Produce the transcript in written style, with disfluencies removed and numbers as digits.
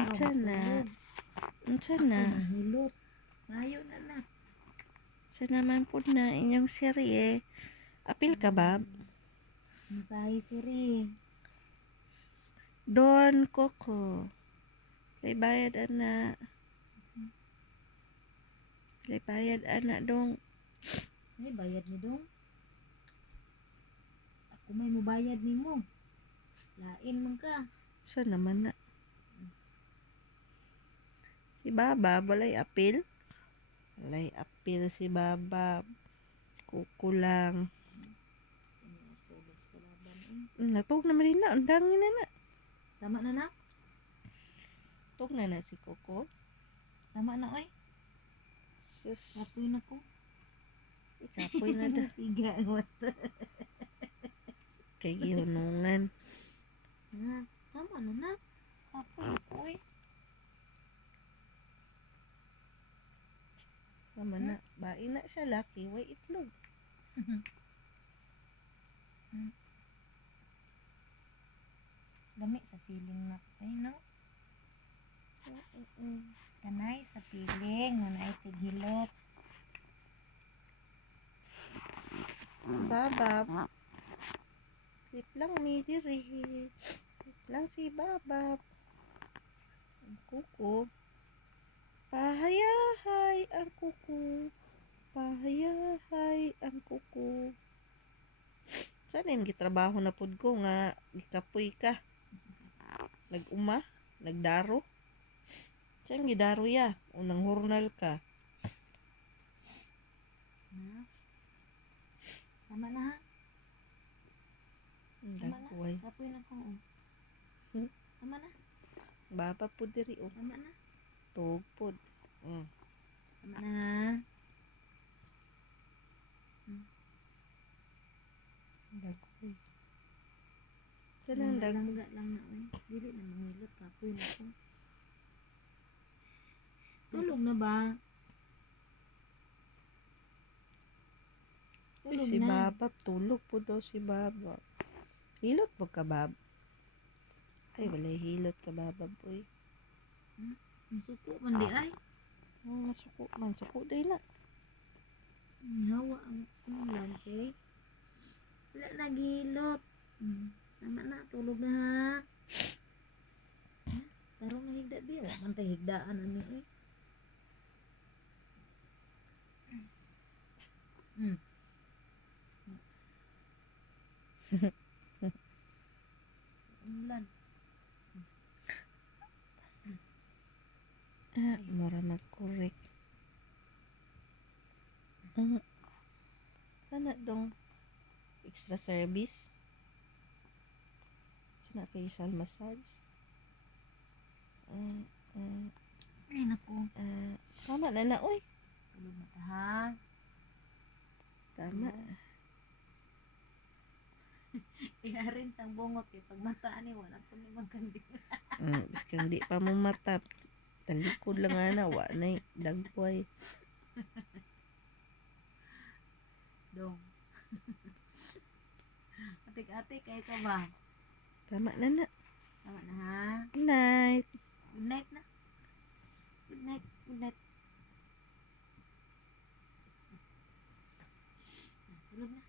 Unsa na? Unsa na? Nahilot. Mayo na na. Sa naman po na inyong serye. Apil ka ba? Masahe siri. Don Coco. Lay bayad ana. Lay bayad ana dong. May bayad ni dong. Ako may mubayad ni mo. Lain man ka. Sa naman na. Si Baba, walay apil. Walay apil si Baba. Kuko lang. Natog naman rin na. Undangin na na. Tama na na? Tog na na si Coco. Tama na oy. Sus. Kapoy na ko. Ikapoy na da. Siga ang mata. Kay gihunungan. Tama na na. Kapoy na ko oy. Tama na. Bain na siya laki. Way itlog. Dami sa feeling na. Ay no? Kanay sa feeling. Nanay tigilot. Baba. Sip lang mi diri. Sip lang si Baba. Ang kuko. Pahayahay ang kuko. Pahayahay ang kuko. Saan yung gitrabaho na pud ko nga gikapoy ka? Nag-uma? Nagdaro? Saan gidaro ya? Unang hurnal ka. Tama na ha? Ang Tama na. dagway. Kapoy na ko. Tama na. Baba po diri o. Tama na. Tug pod. Tama na. Dagway. Saan ang dagway? Langga lang na oy. Dili na mangilot. Kapoy na ko. Tulog na ba? Tulog Si na. Baba, tulog po daw si Baba. Hilot po ka, Bab? Ay, wala hilot ka, Baba, boy. Masuko man di ay. Masuko man, suko day na. Hawa ang ulan kay. Wala nagilot. Tama na, tulog na ha. Tarong na higda di. Wala man tayo higdaan ano eh. Ulan. Mura mag-correct. Sana dong extra service? Sana facial massage? Ay naku. Tama na na, oy. Tulog na ta ha. Tama. Iharin siyang bungot kay pag mataan ni wala po ni magkandi. Biskang di pa mo matap. Talikod lang na, na dagway. Dong. Atik-atik kay ka ba? Tama na na. Tama na ha. Good night. Good night na. Good night. Good night. Tulog na.